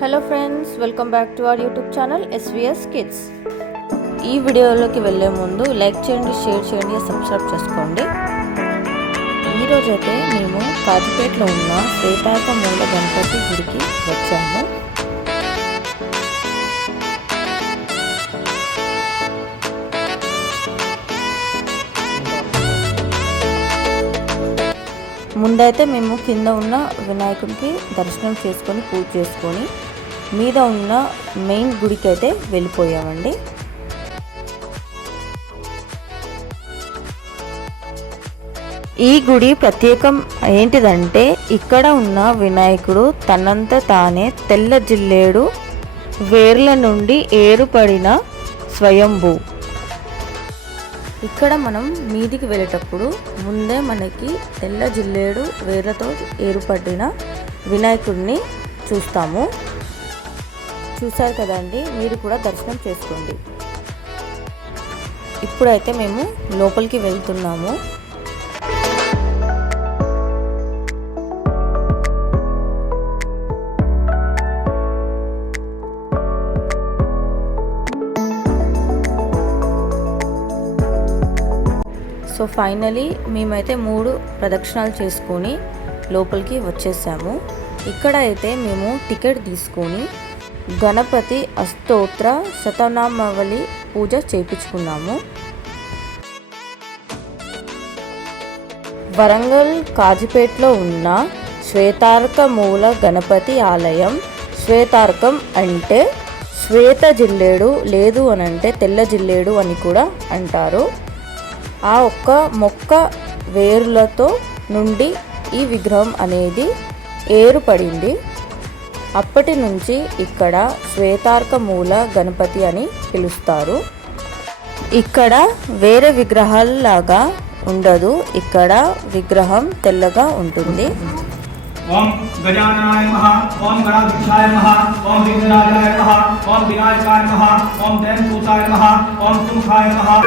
Hello friends welcome back to our YouTube channel SVS kids ఈ వీడియోలోకి వెళ్ళే ముందు లైక్ చేయండి షేర్ చేయండి సబ్స్క్రైబ్ చేసుకోండి. ఈరోజైతే మేము కాజిపేటలో ఉన్న శ్వేతాక మూల గణపతి గుడికి వచ్చాము. ముందైతే మేము కింద ఉన్న వినాయకుడికి దర్శనం చేసుకొని పూజ చేసుకొని మీద ఉన్న మెయిన్ గుడికి అయితే వెళ్ళిపోయామండి. ఈ గుడి ప్రత్యేకం ఏంటిదంటే ఇక్కడ ఉన్న వినాయకుడు తనంత తానే తెల్ల జిల్లేడు వేర్ల నుండి ఏరుపడిన స్వయంభూ. ఇక్కడ మనం మీదికి వెళ్ళేటప్పుడు ముందే మనకి తెల్ల జిల్లేడు వేర్లతో ఏర్పడిన వినాయకుడిని చూస్తాము. చూశారు కదండి? మీరు కూడా దర్శనం చేసుకోండి. ఇప్పుడైతే మేము లోపలికి వెళ్తున్నాము. సో ఫైనలీ మేమైతే మూడు ప్రదక్షిణాలు చేసుకొని లోపలికి వచ్చేసాము. ఇక్కడ అయితే మేము టికెట్ తీసుకొని గణపతి అస్తోత్ర శతనామావళి పూజ చేయించుకున్నాము వరంగల్ కాజిపేట్లో ఉన్న శ్వేతార్క మూల గణపతి ఆలయం శ్వేతార్కం అంటే శ్వేత జిల్లేడు లేదు అని అంటే తెల్ల జిల్లేడు అని కూడా అంటారు. ఆ ఒక్క మొక్క వేరులతో నుండి ఈ విగ్రహం అనేది ఏర్పడింది. అప్పటి నుంచి ఇక్కడ శ్వేతార్క మూల గణపతి అని పిలుస్తారు. ఇక్కడ వేరే విగ్రహాలలాగా ఉండదు. ఇక్కడ విగ్రహం తెల్లగా ఉంటుంది. ఓం గజానాయ నమః ఓం గణాధీశాయ నమః ఓం విఘ్నరాజాయ నమః ఓం వినాయకాయ నమః ఓం జయంతూతాయ నమః ఓం తుంకాయ నమః.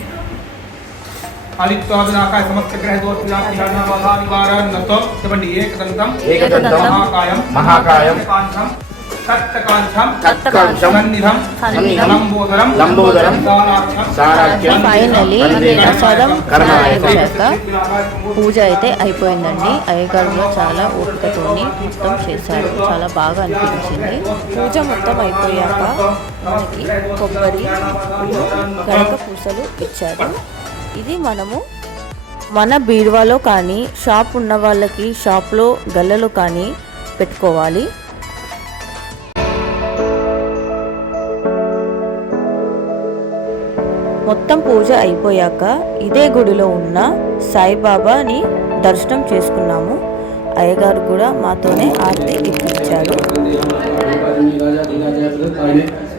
బాధా నివారణతో చెప్పండి ఏకదంతం ఏకదంతం మహాకాయం మహాకాయం కాంతం ఫైనలీ ప్రసాదం పూజ అయితే అయిపోయిందండి. అయ్యగారులో చాలా ఓపికతోని మొత్తం చేశారు. చాలా బాగా అనిపించింది. పూజ మొత్తం అయిపోయాక మనకి కొబ్బరి గడక పూసలు ఇచ్చారు. ఇది మనము మన బీరువాలో కానీ షాప్ ఉన్న వాళ్ళకి షాప్లో గల్లలో కానీ పెట్టుకోవాలి. మొత్తం పూజ అయిపోయాక ఇదే గుడిలో ఉన్న సాయిబాబాని దర్శనం చేసుకున్నాము. అయ్యగారు కూడా మాతోనే ఆర్తి ఇప్పించారు.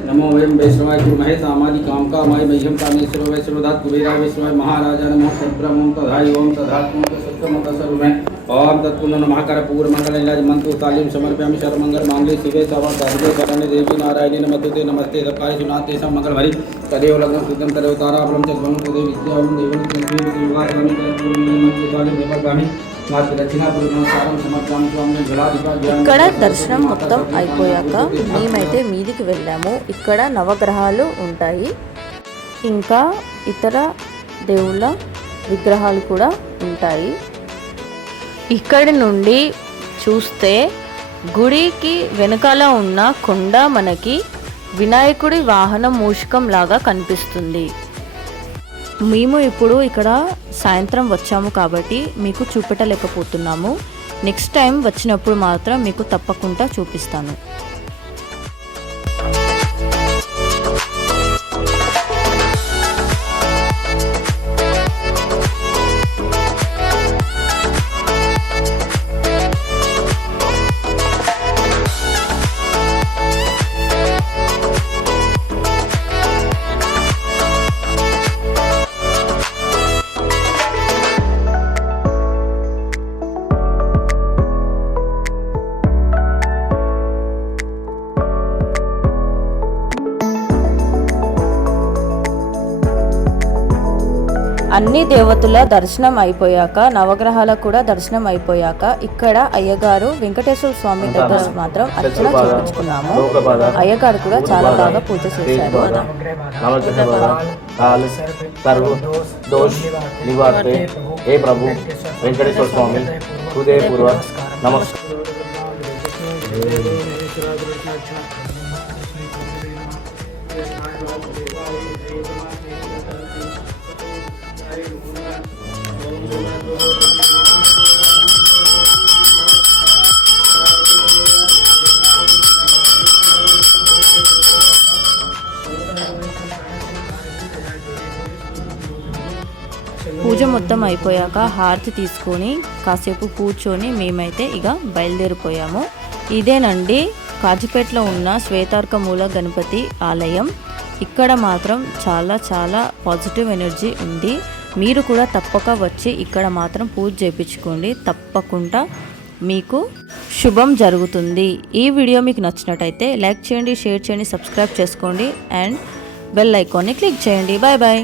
नमो वयम वैष्णवाय गुरुमहे सामादि काम का माय मह्यम कामेश्वर वैष्णवधात कुबेराय वैष्णवाय महाराजा नमो सद्ब्रम ओम तथा ओम तथात्म सत्यम तत्सर्वमे ओम तत्पुन महाकर पूर्व मंगल इलाज मंत्र तालीम समर्पयामि। मंगल मांगल्ये शिवे सवा सर्वे करणे देवी नारायणी नमस्ते नमस्ते। सबकाय सुनाथ सब मंगल भरी तदेव लग्न सुदम तदेव तारा ब्रह्म च स्वयं तदेव विद्याम देवं देवी युगाय नमः तत्पुन मंत्र तालीम समर्पयामि। ఇక్కడ దర్శనం మొత్తం అయిపోయాక మేమైతే మీదికి వెళ్ళాము. ఇక్కడ నవగ్రహాలు ఉంటాయి. ఇంకా ఇతర దేవుళ్ళ విగ్రహాలు కూడా ఉంటాయి. ఇక్కడి నుండి చూస్తే గుడికి వెనకాల ఉన్న కొండ మనకి వినాయకుడి వాహనం మూషికం లాగా కనిపిస్తుంది. మేము ఇప్పుడు ఇక్కడ సాయంత్రం వచ్చాము కాబట్టి మీకు చూపెట్టలేకపోతున్నాము. నెక్స్ట్ టైం వచ్చినప్పుడు మాత్రం మీకు తప్పకుండా చూపిస్తాను. అన్ని దేవతల దర్శనం అయిపోయాక నవగ్రహాల కూడా దర్శనం అయిపోయాక ఇక్కడ అయ్యగారు వెంకటేశ్వర స్వామి దగ్గర మాత్రం అర్చన చేయించుకున్నాము అయ్యగారు కూడా చాలా బాగా పూజ చేశారు. వెంకటేశ్వర స్వామి. హృదయపూర్వక నమస్కారం. పూజ మొత్తం అయిపోయాక హారతి తీసుకొని కాసేపు కూర్చొని మేమైతే ఇక బయలుదేరిపోయాము. ఇదేనండి కాజిపేటలో ఉన్న శ్వేతార్క మూల గణపతి ఆలయం. ఇక్కడ మాత్రం చాలా చాలా పాజిటివ్ ఎనర్జీ ఉంది. మీరు కూడా తప్పక వచ్చి ఇక్కడ మాత్రం పూజ చేయించుకోండి. తప్పకుండా మీకు శుభం జరుగుతుంది. ఈ వీడియో మీకు నచ్చినట్టయితే లైక్ చేయండి షేర్ చేయండి సబ్స్క్రైబ్ చేసుకోండి అండ్ బెల్ ఐకాన్ని క్లిక్ చేయండి. Bye bye